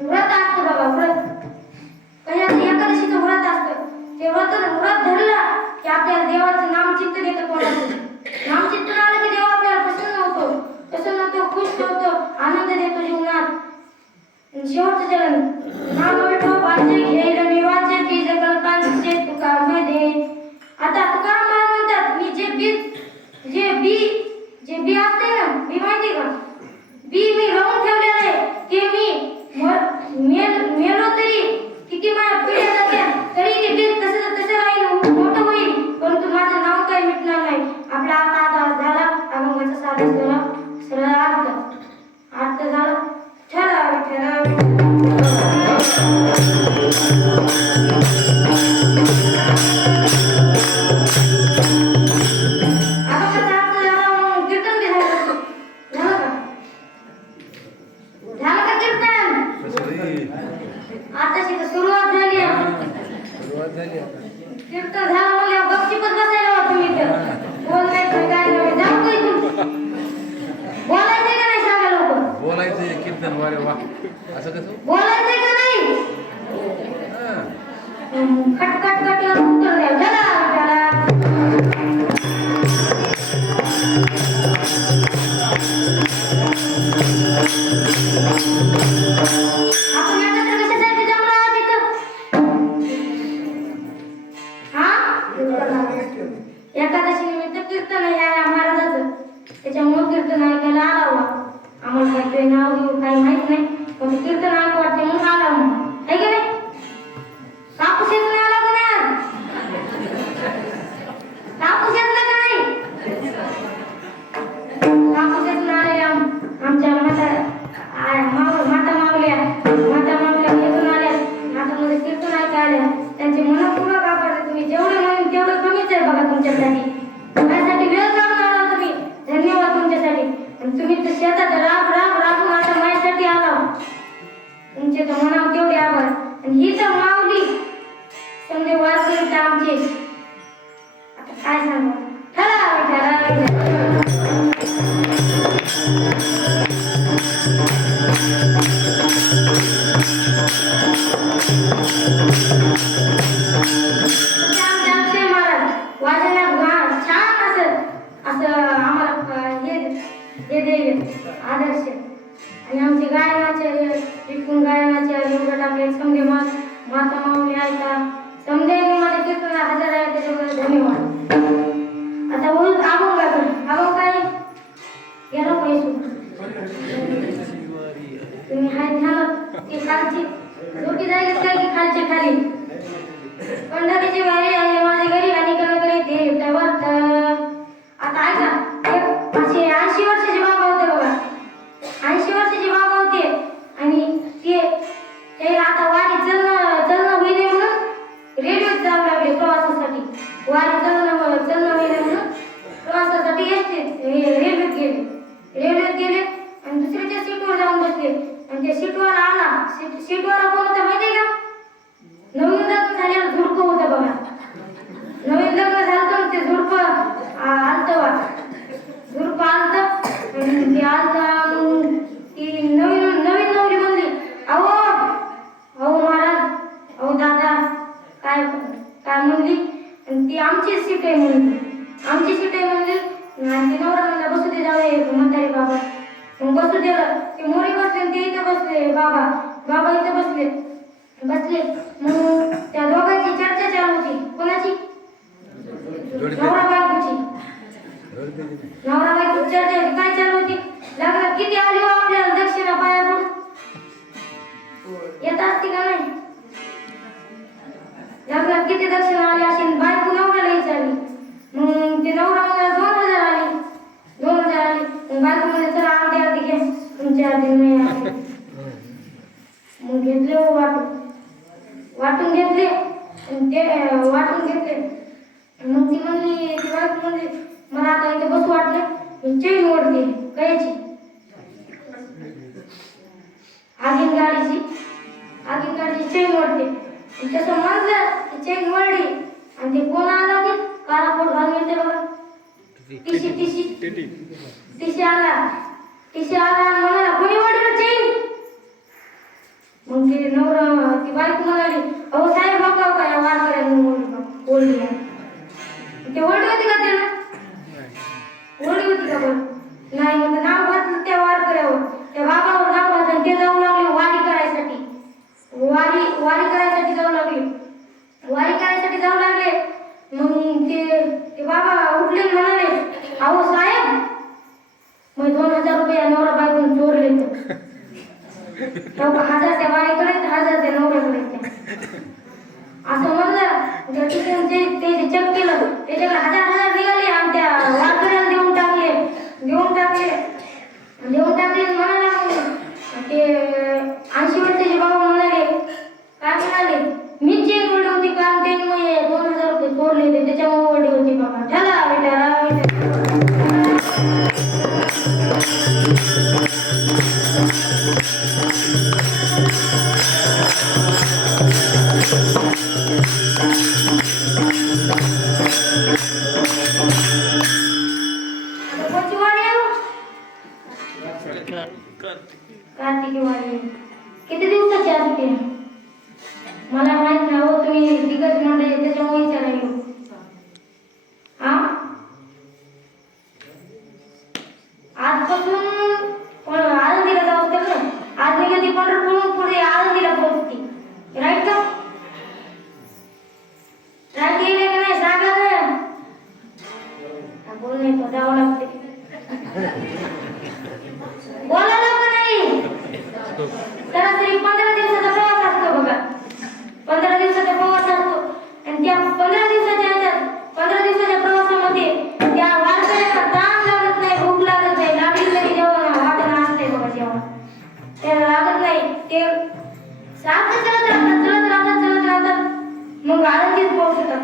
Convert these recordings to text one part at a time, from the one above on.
व्रत असतं बाबा. रे वा. असं कसं बोलायचंय का नाही? खट खट खट उत्तर द्या. चला चला. आपण एकत्र कशासाठी जमलो आहोत इथं? हा? एकादशी निमित्त कीर्तन आहे या महाराजाचं. त्याच्यामुळे कीर्तन ऐकायला आला. आम्हाला काही नाव घेऊन काही माहित नाही, पण कीर्तन ऐकू वाटते म्हणून आला. आहे की नाही? कापूस येत नाही आला का नाही आज? कापूस येतला का नाही? कापूस येत नाही आमच्या माता मावल्या येथून आल्या. नाटकमध्ये कीर्तन ऐकायला आल्या. त्यांचे मनपूर्वक आभार. तुम्ही जेवढे म्हणून तेवढं कमीच आहे बघा तुमच्यासाठी. माझ्यासाठी वेळ काढून आला तुम्ही. धन्यवाद तुमच्यासाठी. आणि तुम्ही तर शेतात राबून आता माझ्यासाठी आला. तुमचे तर मनावर तेवढे आभार. आणि ही तर माऊली समजे वारकरी तर आमचे. आता काय सांगू? ठरा आदर्श. आणि आमचे गायनाचार्य विपुल गायनाचार्य एवढं टाकले. समजे माता माऊली ऐका समजे मला कीर्तन हजर आहे त्याच्याबद्दल धन्यवाद. आता बोल आबो काय गेलो पैसे तुम्ही हाय ध्यानात ती खालची जोटी जाईल काय की खालच्या खाली पंढरीची वारी आहे माझ्या घरी आणि कडे ते वर्त. आता ऐका असे 80 वर्षाचे बाबा होते बघा. 80 वर्षाचे बाबा होते आणि ते आता वारी चलणं होईल म्हणून रेल्वेत जावं लागले प्रवासासाठी. वारी चलणं होईल म्हणून प्रवासासाठी रेल्वेत गेले आणि दुसऱ्याच्या सीटवर जाऊन बसले. आणि त्या सीटवर आला. सीटवर कोण होता माहिती का? नवीन लग्न झालेलं झुडपं होतं बघा. नवीन लग्न झालं ते झुडपं आलतं ते आलतं ती नवीन नवरी म्हणली अहो महाराज अहो दादा काय म्हणली. आणि ती आमची सीट आहे म्हणली. आणि ती नवरा म्हणला बसू दे जावे म्हातारे बाबा. मग बसू दिलं. ते मोरी बसले ते इथं बसले. बाबा इथं बसले. मग त्या दोघांची चर्चा चालू होती. कोणाची? नवरा बायकोची चर्चा होती. काय चालू होती? लग्नात किती आली हो आपल्याला दक्षिणा पायाकडून येत असते का नाही? लग्नात किती दक्षिणा आली असेल. बायको नवऱ्याला विचारली. मग ते नवरा मला 2000 आली. मग बायको मध्ये चला अर्धी घ्या तुमच्या अर्धी नाही आली. मग घेतले वाटून घेतले. मग ती म्हणली ती बायको म्हणली मला आता इथे बसू वाटलं. चेन ओढते कयाची आगीन गाडीची चेन ओढते. तसं म्हणलं की चेन ओढली आणि ते कोण आला की काळा पोट घालून येते बघा. टिशी आला आणि म्हणाला कोणी ओढलं चेन? मग ती बायको म्हणाली अहो साहेब बघा काय वारकऱ्यांनी ओढली. ते ओढली होती का त्याला? ओढली होती का बरं? नाही. म्हणतं नाव घातलं त्या वारकऱ्यावर त्या बाबावर नाव घातलं. ते जाऊ लागले वारी करायसाठी जाऊ लागले. मग ते बाबा उठले म्हणाले अहो साहेब मग 2000 रुपये नवरा बायकोने चोरले. 1000 त्या बाईकडे 1000 त्या नवऱ्याकडे. असं म्हणलं ते चेक केलं. त्याच्याकडे 1000 निघाले आणि त्या वारकऱ्याला देऊन टाकले. म्हणाला ते 80 वर्षाचे बाबा म्हणाले काय म्हणाले मी चेक ओढली होती कारण त्यामुळे 2000 रुपये चोरले होते त्याच्यामुळे ओढली होती बाबा. चला बेटा कार्तिकी वारी किती दिवसाची असते मला माहित नाही हो. तुम्ही दिग्गज मंडळी त्याच्यामुळे विचारायला हा आजपासून आळंदीला जाऊ तर ना आज निघाली पंढरपूर पुढे आळंदीला पोहोचती राईट का राईट गेले का नाही सांगा ना बोल नाही तो जावं लागते बोलायला का नाही सरासरी 15 दिवसाचा प्रवास असतो बघा 15 दिवसाचा प्रवास असतो आणि त्या 15 दिवसाच्या प्रवासामध्ये त्या वारकऱ्याला ताण लागत नाही भूक लागत नाही लागली तरी जेवण वाटणं असते बघा जेवण त्याला लागत नाही ते सारखं चलत राहतात मग आळंदीत पोहोचतात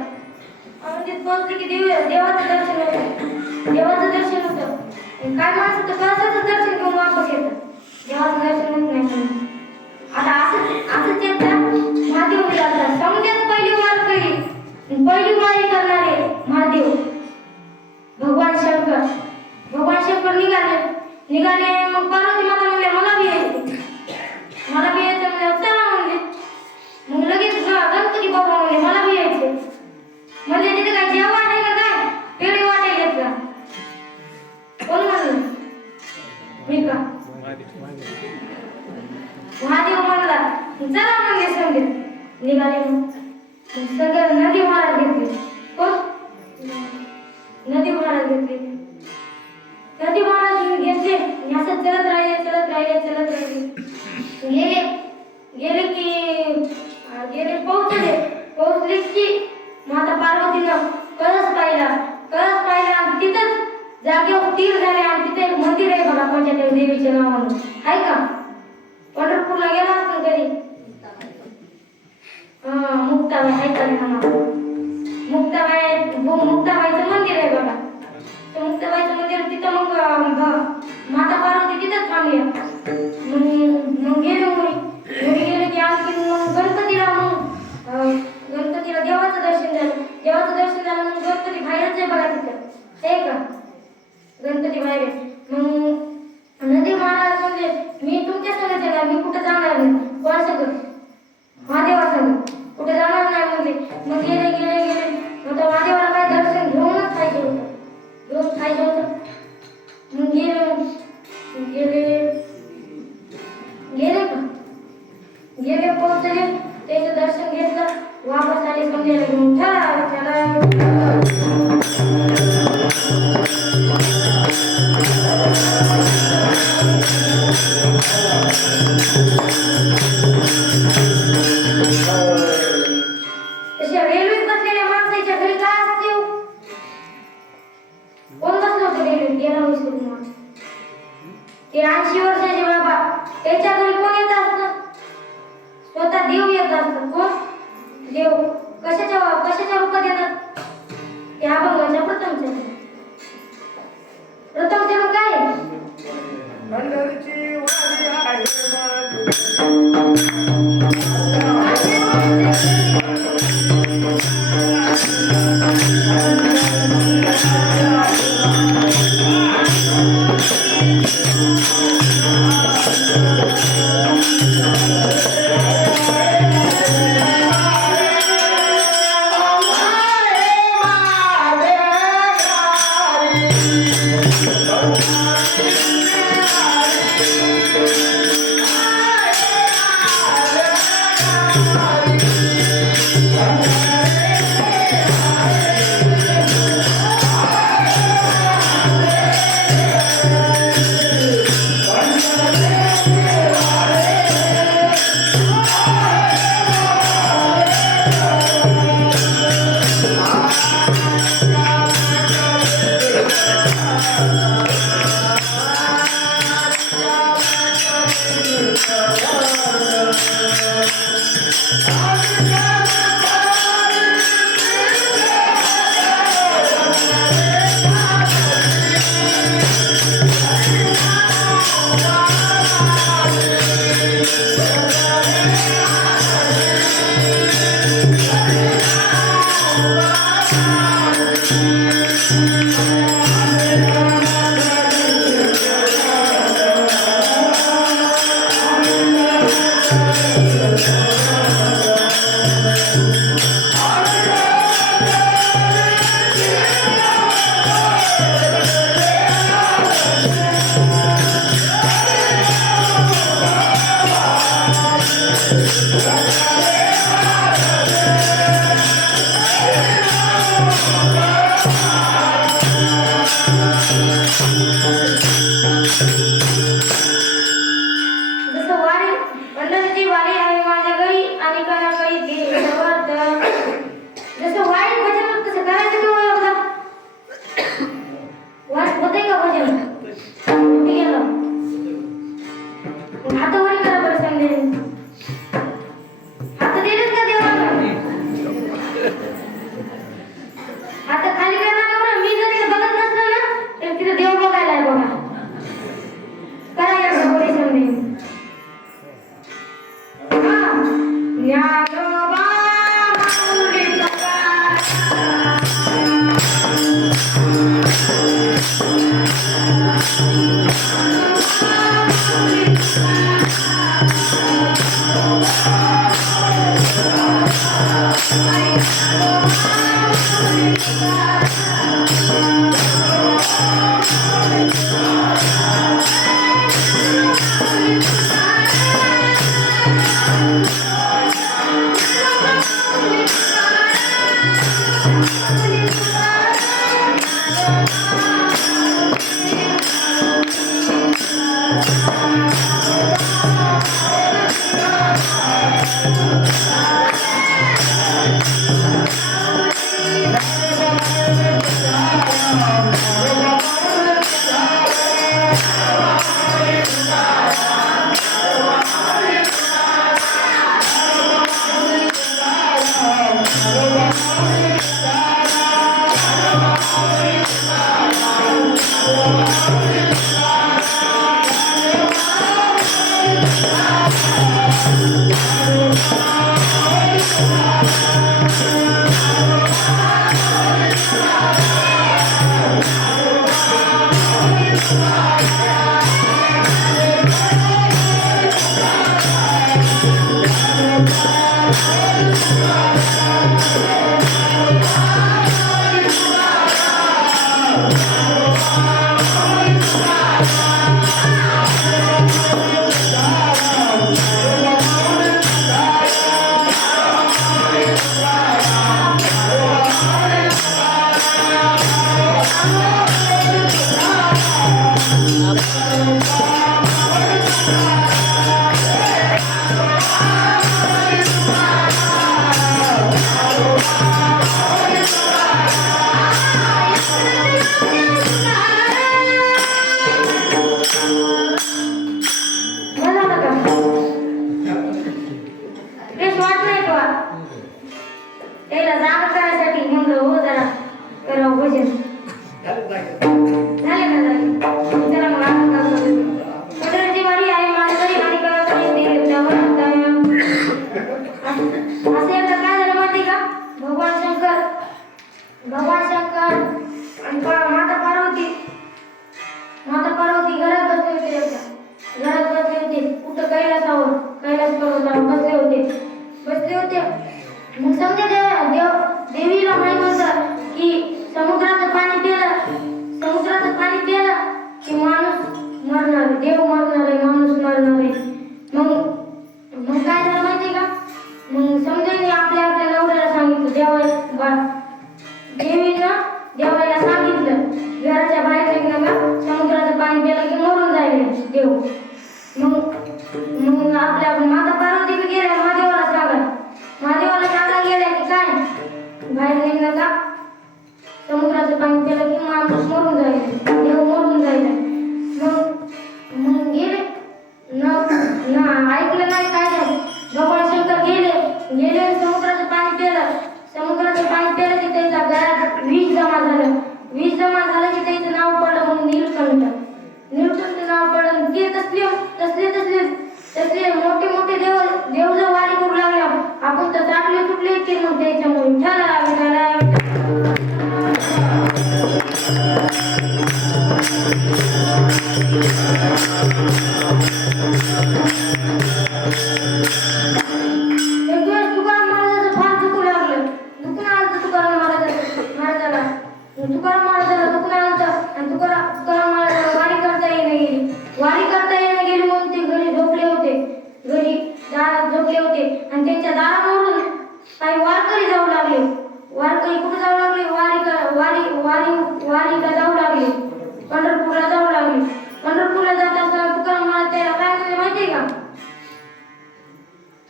आळंदीत पोहोचले की देवाचं दर्शन होतं काय माणसं तर कळसाचं दर्शन घेऊन वापस येतात देवाचं दर्शन होत नाही म्हणून आता असंच येतात महादेव जातात समजात पहिली वारी करणारे महादेव भगवान शंकर निघाले मग पार्वती माता म्हणले मला बी यायचं म्हणजे चला म्हणले मग लगेच गणपती बाबा म्हणले मला बी यायचं म्हणजे तिथे काय जेवण आहे का काय पेढे वाटायला घेतला कोण म्हणलं मी का महादेव म्हणला चला म्हणले संगीत निघाले मग सगळं नदी महाराज घेतले कोण नदी महाराज घेतले असं चलत राहिले गेले पोहोचले की माता पार्वतीनं कळस पाहिला आणि तिथंच जागेवर तीर झाले आणि तिथे एक मंदिर आहे बघा कोणत्या तरी देवीच्या नावानं आहे का पंढरपूरला गेला असतो कधी मुक्ताबाई आहे का मुक्ताबाईचं मंदिर आहे बघा तर मुक्ताबाईचं मंदिर तिथं मग माता पार्वती तिथंच थांबली मग गेले की आणखी मग गणपतीला देवाचं दर्शन झालं मग गणपती बाहेरच आहे बघा तिथं आहे का गणपती बाहेर मग नदी महाराज म्हणजे मी तुमच्या संगत येणार मी कुठं जाणार नाही कोण सगळं महादेवा संग कुठे जाणार नाही म्हणजे मग गेले मग त्या महादेवाला काय दर्शन घेऊनच खायचं होतं मग गेले पोहोचले त्याचं दर्शन घेतलं वापस आले संध्याला घेऊन रेल्वेत बसलेल्या माणसाच्या घरी काय असते कोण बसलं होतं रेल्वेत गेला विसरून ते 80 वर्षाचे बाबा त्याच्या घरी कोण येत असतं स्वतः देव येत असतात कोण देव कशाच्या रूपात येतात ते अभंगाच्या प्रथम चरण काय पंढरीची वारी आहे होते का भजन कुठे गेलं आता वरी करा बरं समजे आता दिलेत का देवाला आता खाली करा ना मी जरी बघत नसलो ना तर तिथे देव बघायला आहे बघा करा या वरी समजे ज्ञानोबा माऊली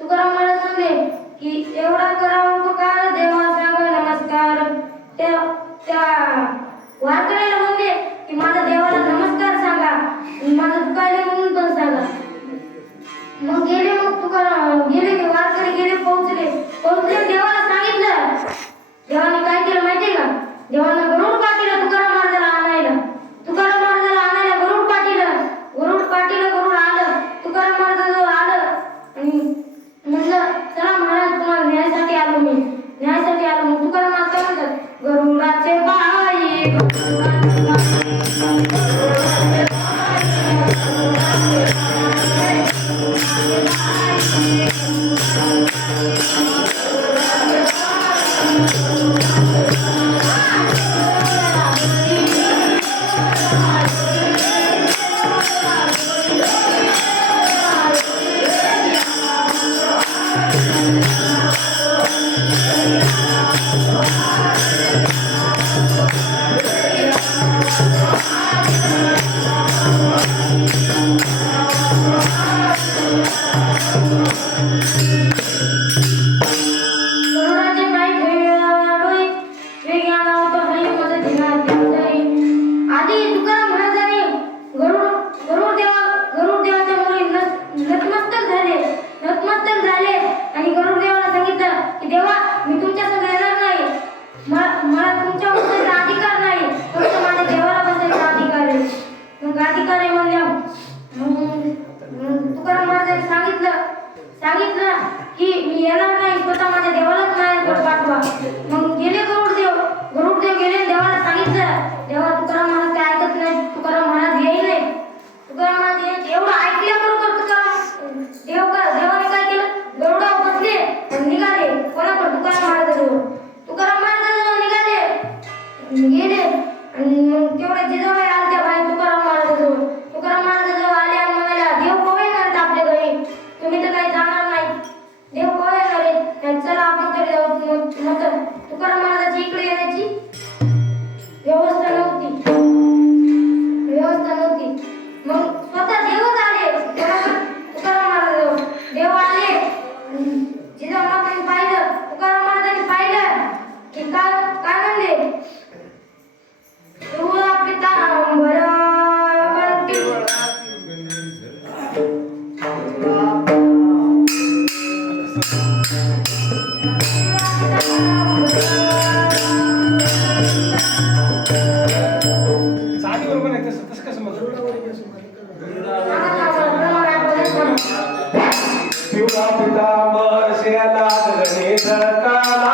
तुकाराम गरुडाचे पाय ठेवलोय वेग्या लावतो हरी मदतीला देवदारी. आधी तुकाराम महाराजांनी गरुड देवाच्या मुली नतमस्तक झाले आणि गरुड देवाला सांगितलं की देवा मी तुमच्या संग येणार नाही, मला तुमच्या बसायचा अधिकार नाही, फक्त माझ्या देवाला बसायचा अधिकार आहे. मग अधिकार आहे म्हणल्या तुकाराम महाराजांनी सांगितलं की मी येणार नाही, स्वतः माझ्या देवालाच माझ्याकडे पाठवा. मग गेले गरुडदेव गेले देवाला सांगितलं. देवा तुकाराम महाराज काय ऐकत नाही, तुकाराम महाराज येई नाही. तुकाराम महाराज एवढं ऐकल्याबरोबर देवाने काय केलं, गरुडावर बसले आणि निघाले. कोणाकडे? तुकाराम महाराजाजवळ. तुकाराम महाराजाजवळ निघाले गेले आणि मग तेवढे जिजाबाई आलत्या बाहेर तुकाराम महाराजाजवळ. तुकाराम महाराजाजवळ आले आणि म्हणाल्या देव कवा येणार आहेत आपल्या घरी, तुम्ही तर काही जाणार नाही, देव कवा येणार आहेत, चला आपण तरी जाऊ. मग तुकाराम महाराजाची इकडे येण्याची व्यवस्था नव्हती. मग स्वतः देवच आले तुकाराम महाराजाजवळ. देव आले, जिजामातांनी पाहिलं, तुकाराम महाराजांनी पाहिलं की काय म्हणले, तुळा पितांबर कंठी पिवळा पितांबर शेला गगने झळकाला.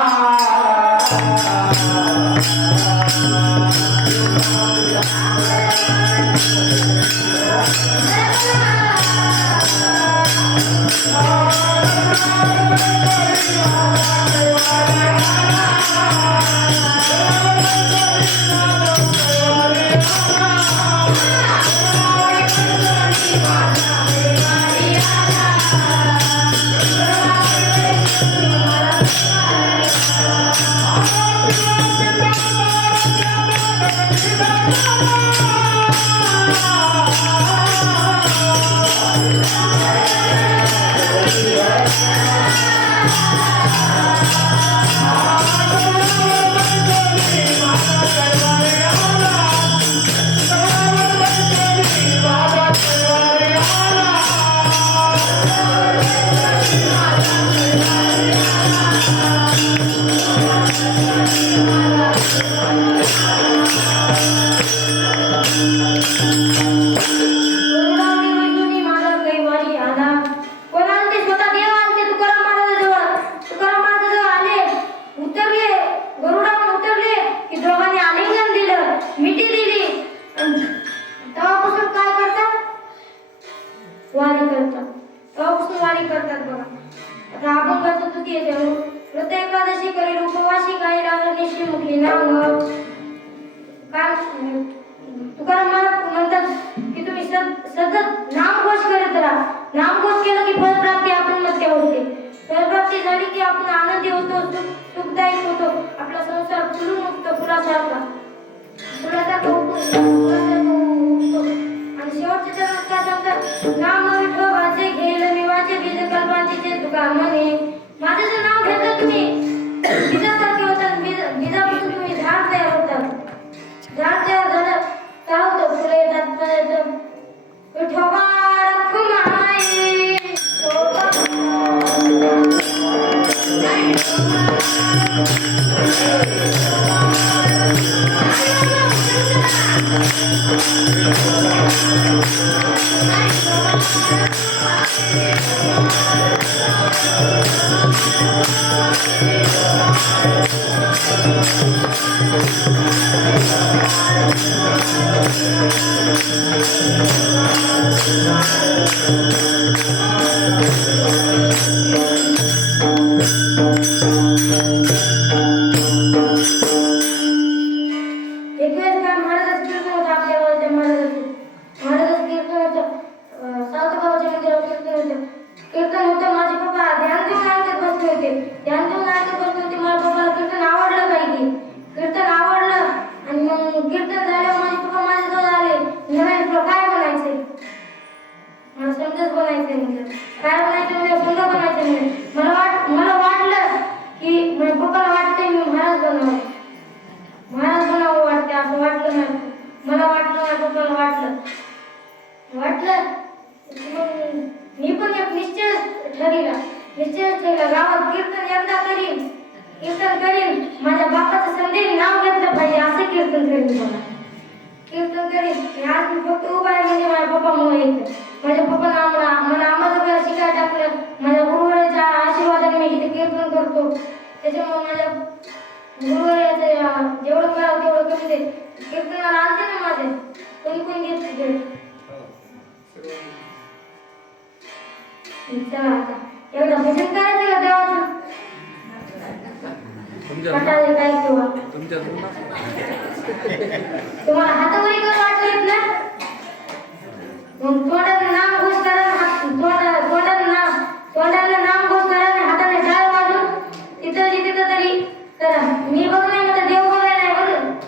वारी करतात बघा. आता अभंगाचं चुकी आहे त्यामुळे व्रत एकादशी करेल उपवासी काय लावलं निश्चिमुखी नाम. काय तुकाराम महाराज म्हणतात की तुम्ही सतत नामघोष करत राहा. नामघोष केलं की फलप्राप्ती आपण मध्ये होते. फलप्राप्ती झाली की आपण आनंदी होतो, सुखदायक होतो. आपला संसार फुलून उठतो फुलासारखा आणि शेवटच्या चरणात काय सांगतात, नाम विठोबाचे घेल विवाचे बीज कल्पांतीचे तुका म्हणे. माझं जर नाव घेतलं तुम्ही बीजासारखे होतात. बीजापासून तुम्ही झाड तयार होतात. झाड तयार झालं काय होतं, फुलं येतात, फळ येतं. विठोबा रखुमाई एक वेळेस काय महाराजाचं कीर्तन होतं आपल्या गावाच्या महाराजाचं कीर्तन होतं. सावतेबाबाच्या मंदिरावर कीर्तन होतं. माझे पप्पा ध्यान देऊन ऐकत बसले होते. माझ्या पप्पाला कीर्तन आवडलं काही कीर्तन आवडलं आणि मग कीर्तन झाल्यावर माझे पप्पा माझ्याजवळ आले. म्हणाले तुला काय बनायचंय? मला समजच बनायचंय म्हणजे काय बनायचं म्हणजे समजा बनायचं म्हणजे मला वाटलं की माझ्या पप्पाला वाटतंय मी महाराज बनावं वाटते असं वाटलं नाही मला वाटलं माझ्या पप्पाला वाटलं मग मी पण एक निश्चय ठरला गावात कीर्तन एकदा करीन माझ्या बापाचं संदेश नाव घेतलं पाहिजे असं कीर्तन करीन आज मी फक्त उभा आहे म्हणजे माझ्या पप्पामुळे येतं माझ्या पप्पानं मला आम्हाला शिकायला टाकलं माझ्या गुरुवाराच्या आशीर्वादाने मी इथे कीर्तन करतो त्याच्यामुळे माझ्या गुरुवाराचं जेवढं करावं तेवढं कमी दे कीर्तनाला आलते ना माझे कोणी घेत चला आता एकदा भजन करायचं का देवाचं काय किंवा तुम्हाला हातावरी का वाटलं येत ना मग तोंडाला नाम घोष करा तोंडाला नाम घोष करा आणि हाताने टाळ वाजून तिथं तरी करा मी बघ नाही मला देव बघायला नाही बघ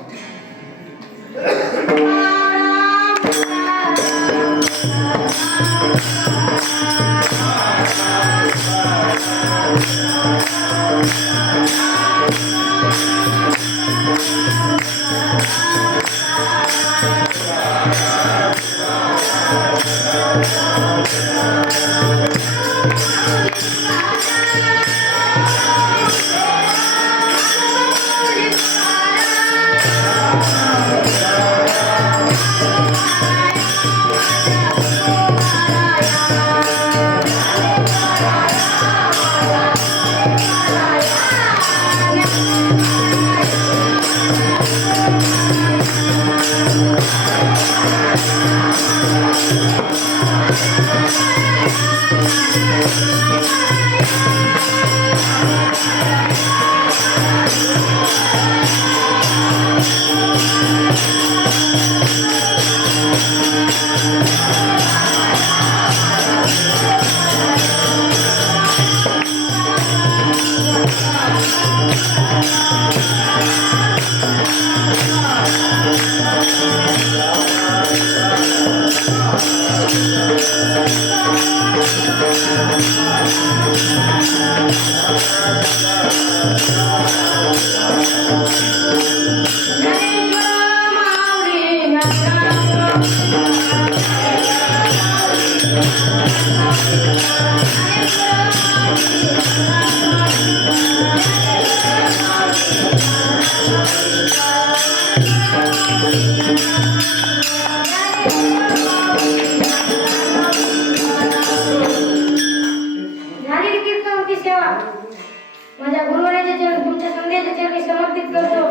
माझ्या गुरुवाराच्या चरणी तुमच्या संदेशाच्या चरणी समर्पित करतो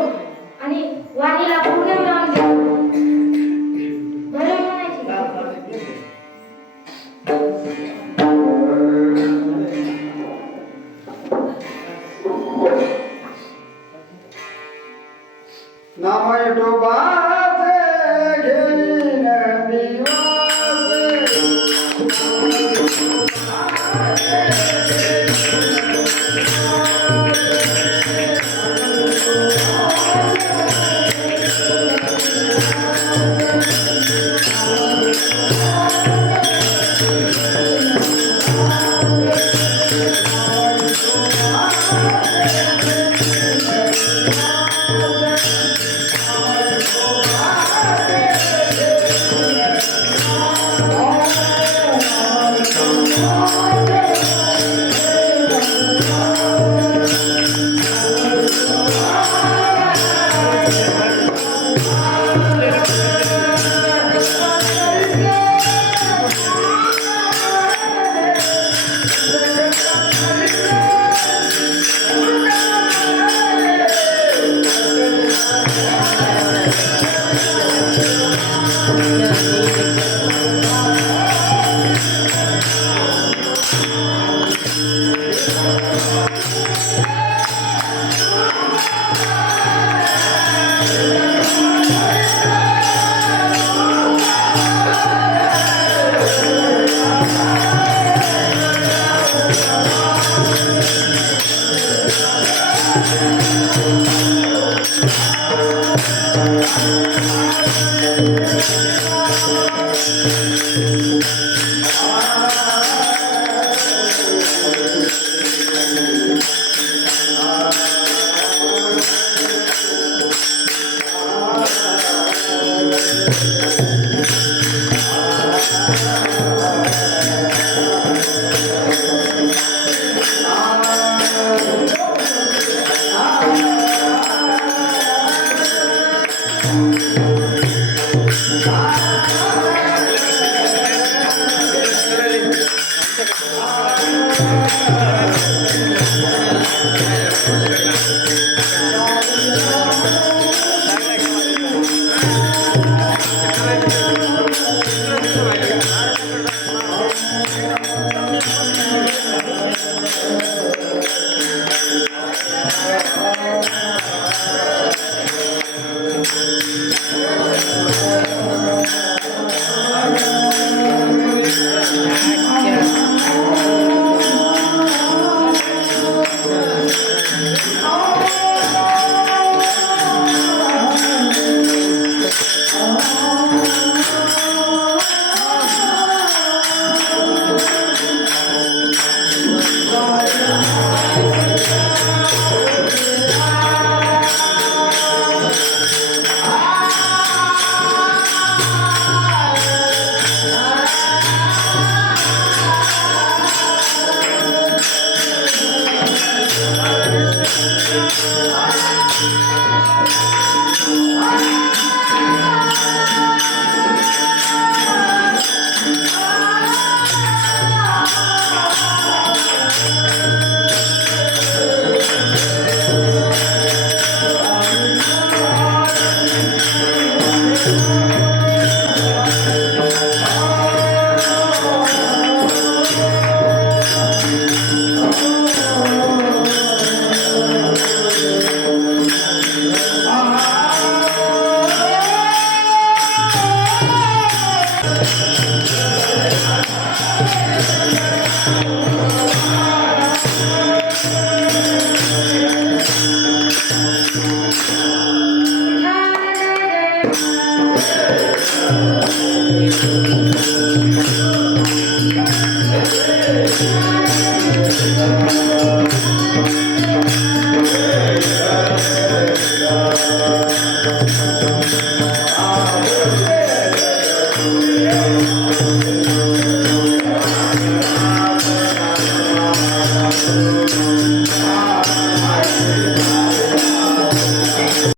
आणि वाणीला पूर्ण नाम देतो बरे म्हणायचे नामय डोबाचे घेईन Thank you.